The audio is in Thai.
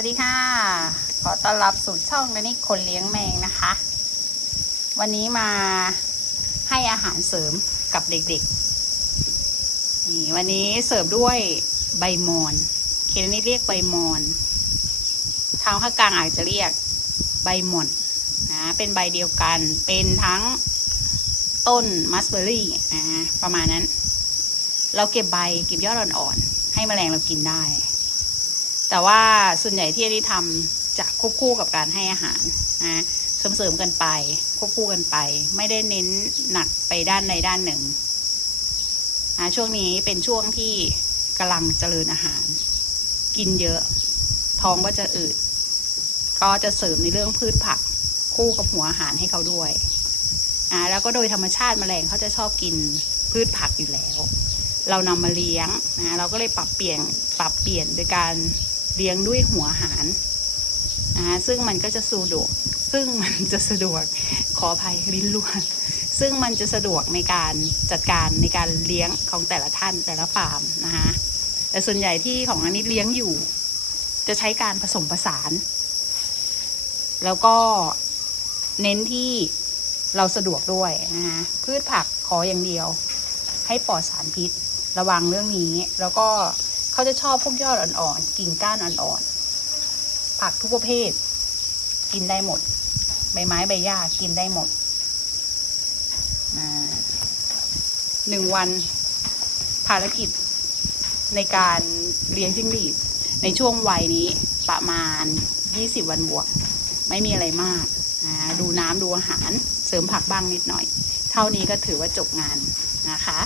วัสดีค่ะ ขอต้อนรับสู่ช่องนันนี่คนเลี้ยงแมงนะคะ วันนี้มาให้อาหารเสริมกับเด็กๆนี่วันนี้เสิร์ฟด้วยใบมอนเคสนี่เรียกใบมอนทางภาคกลางอาจจะเรียกใบหม่อนนะเป็นใบเดียวกันเป็นทั้งต้นมัสเบอรี่นะประมาณนั้น เราเก็บใบเก็บยอดอ่อนๆให้แมลงเรากินได้ แต่ว่าส่วนใหญ่ที่อันนี้ทำจะควบคู่กับการให้อาหารนะเสริมๆกันไป ควบคู่กันไป ไม่ได้เน้นหนักไปด้านใดด้านหนึ่งนะช่วงนี้เป็นช่วงที่กำลังเจริญอาหาร กินเยอะ ท้องก็จะอืด ก็จะเสริมในเรื่องพืชผัก คู่กับหัวอาหารให้เขาด้วยอ่าแล้วก็โดยธรรมชาติแมลงเขาจะชอบกินพืชผักอยู่แล้ว เรานำมาเลี้ยงนะเราก็เลยปรับเปลี่ยนปรับเปลี่ยนโดยการ เลี้ยงด้วยหัวอาหารนะซึ่งมันก็จะสะดวก ซึ่งมันจะสะดวกขออภัยลิ้นล้วน ซึ่งมันจะสะดวกในการจัดการในการเลี้ยงของแต่ละท่านแต่ละฟาร์มนะคะแต่ส่วนใหญ่ที่ของอันนี้เลี้ยงอยู่ จะใช้การผสมผสาน แล้วก็เน้นที่เราสะดวกด้วยนะคะพืชผักขออย่างเดียว ให้ปลอดสารพิษ ระวังเรื่องนี้แล้วก็ เขาจะชอบพวกยอดอ่อนๆ กิ่งก้านอ่อนๆ ผักทุกประเภท กินได้หมด ใบไม้ใบหญ้ากินได้หมดหนึ่งวันภารกิจในการเลี้ยงจิ้งหรีดในช่วงวัยนี้ประมาณ 20 วันบวก ไม่มีอะไรมาก ดูน้ำดูอาหารเสริมผักบ้างนิดหน่อย เท่านี้ก็ถือว่าจบงานนะคะ